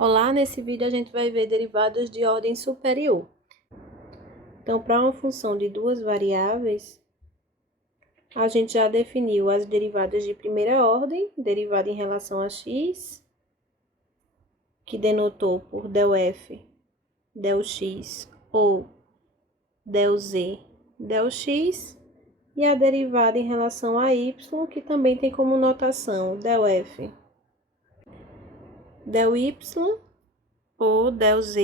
Olá, nesse vídeo a gente vai ver derivadas de ordem superior. Então, para uma função de duas variáveis, a gente já definiu as derivadas de primeira ordem, derivada em relação a x, que denotou por ΔF, ΔX ou ΔZ, ΔX, e a derivada em relação a y, que também tem como notação ΔF, ΔY ou ΔZ,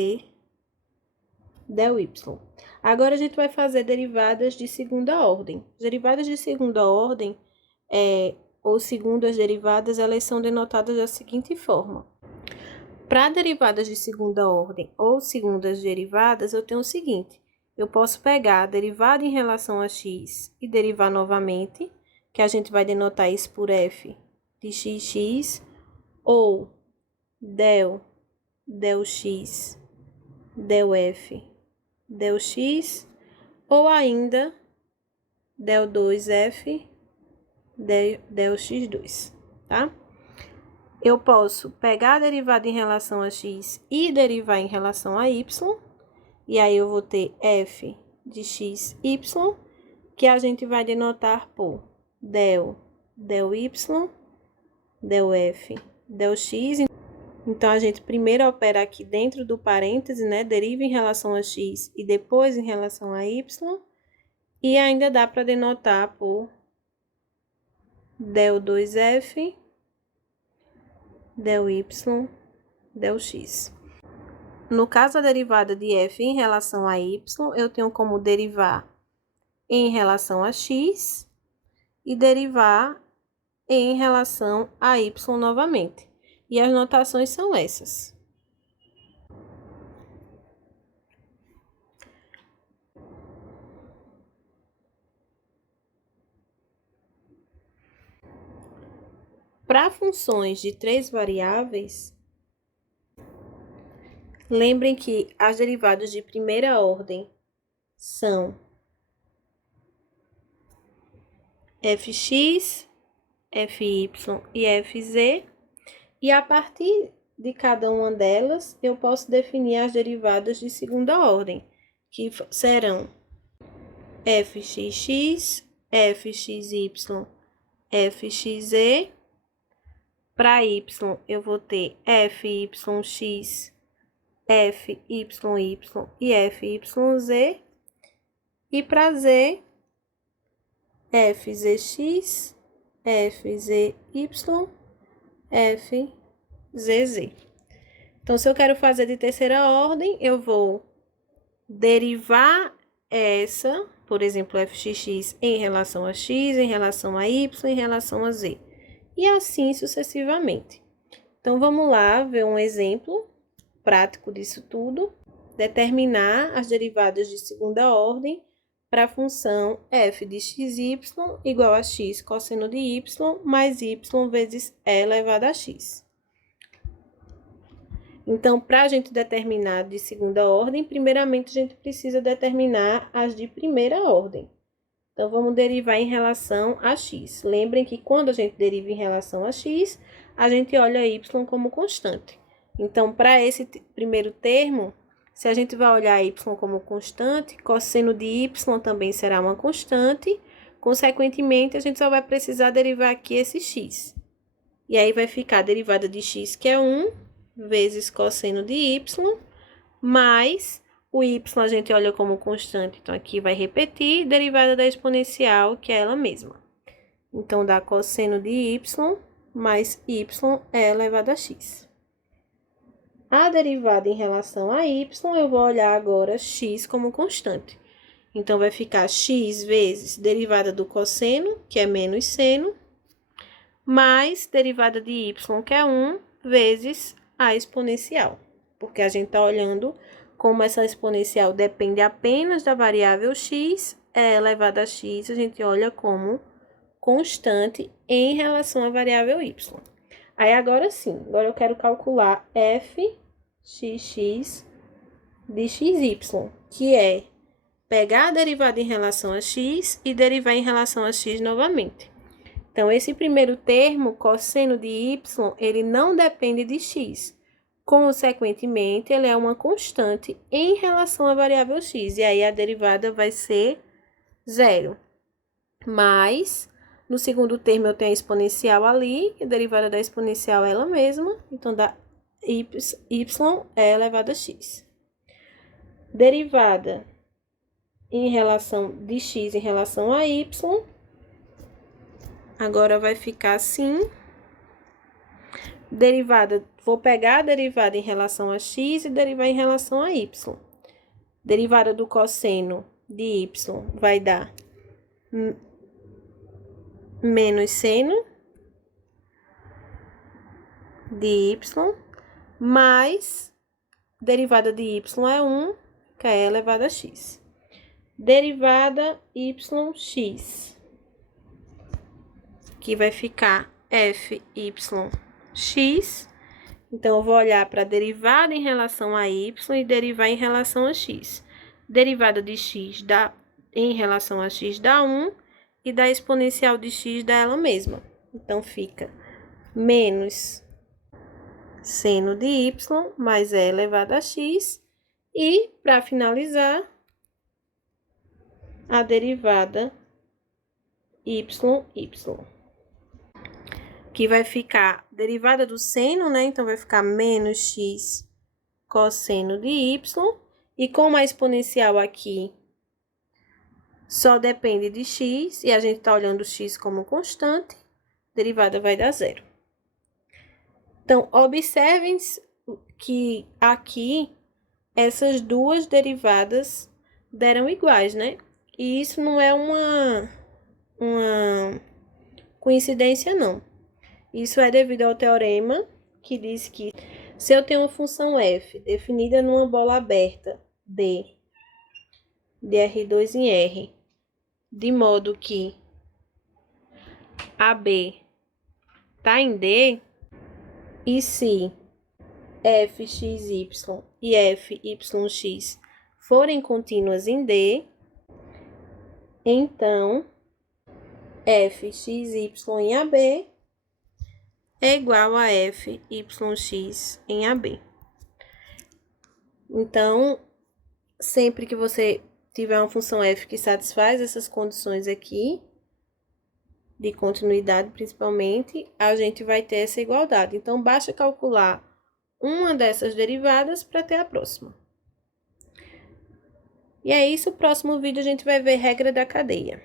ΔY. Agora a gente vai fazer derivadas de segunda ordem. Derivadas de segunda ordem, ou segundas derivadas, elas são denotadas da seguinte forma. Para derivadas de segunda ordem ou segundas derivadas, eu tenho o seguinte. Eu posso pegar a derivada em relação a x e derivar novamente, que a gente vai denotar isso por f de xx, ou ΔX, ΔF, ΔX, ou ainda del2f, delx2, tá? Eu posso pegar a derivada em relação a x e derivar em relação a y, e aí eu vou ter f de xy, que a gente vai denotar por dy, delf, delx. Então, a gente primeiro opera aqui dentro do parêntese, né? Deriva em relação a x e depois em relação a y. E ainda dá para denotar por del2f, dy, delx. No caso da derivada de f em relação a y, eu tenho como derivar em relação a x e derivar em relação a y novamente. E as notações são essas. Para funções de três variáveis, lembrem que as derivadas de primeira ordem são fx, fy e fz, e a partir de cada uma delas, eu posso definir as derivadas de segunda ordem, que serão fxx, fxy, fxz. Para y, eu vou ter fyx, fyi e fyz. E para z, fzx, fzy, fzz. Então, se eu quero fazer de terceira ordem, eu vou derivar essa, por exemplo, fxx em relação a x, em relação a y, em relação a z. E assim sucessivamente. Então, vamos lá ver um exemplo prático disso tudo. Determinar as derivadas de segunda ordem para a função f de xy igual a x cosseno de y mais y vezes e elevado a x. Então, para a gente determinar de segunda ordem, primeiramente a gente precisa determinar as de primeira ordem. Então, vamos derivar em relação a x. Lembrem que quando a gente deriva em relação a x, a gente olha y como constante. Então, para esse primeiro termo, se a gente vai olhar y como constante, cosseno de y também será uma constante. Consequentemente, a gente só vai precisar derivar aqui esse x. E aí, vai ficar a derivada de x, que é 1, vezes cosseno de y, mais o y a gente olha como constante, então aqui vai repetir, derivada da exponencial, que é ela mesma. Então, dá cosseno de y mais y elevado a x. A derivada em relação a y, eu vou olhar agora x como constante. Então, vai ficar x vezes derivada do cosseno, que é menos seno, mais derivada de y, que é 1, vezes a exponencial. Porque a gente está olhando como essa exponencial depende apenas da variável x, é elevado a x, a gente olha como constante em relação à variável y. Aí, agora sim, agora eu quero calcular fxx de xy, que é pegar a derivada em relação a x e derivar em relação a x novamente. Então, esse primeiro termo, cosseno de y, ele não depende de x, Consequentemente, ele é uma constante em relação à variável x. E aí, a derivada vai ser 0. Mas, no segundo termo, eu tenho a exponencial ali. A derivada da exponencial é ela mesma. Então, dá y é elevado a x. Derivada em relação de x em relação a y. Agora, vai ficar assim. Derivada, vou pegar a derivada em relação a x e derivar em relação a y. Derivada do cosseno de y vai dar menos seno de y, mais derivada de y é 1, que é elevado a x. Derivada yx, que vai ficar fyx. Então, eu vou olhar para a derivada em relação a y e derivar em relação a x. Derivada de x em relação a x dá 1 e da exponencial de x dá ela mesma. Então, fica menos seno de y mais e elevado a x. E, para finalizar, a derivada y, que vai ficar derivada do seno, né? Então, vai ficar menos x cosseno de y. E como a exponencial aqui só depende de x, e a gente está olhando x como constante, a derivada vai dar 0. Então, observem que aqui essas duas derivadas deram iguais, né? E isso não é uma coincidência, não. Isso é devido ao teorema que diz que se eu tenho uma função f definida numa bola aberta D, de R2 em R, de modo que AB está em D, e se fxy e fyx forem contínuas em D, então fxy em AB é igual a fyx em AB. Então, sempre que você tiver uma função f que satisfaz essas condições aqui, de continuidade principalmente, a gente vai ter essa igualdade. Então, basta calcular uma dessas derivadas para ter a próxima. E é isso, no próximo vídeo a gente vai ver regra da cadeia.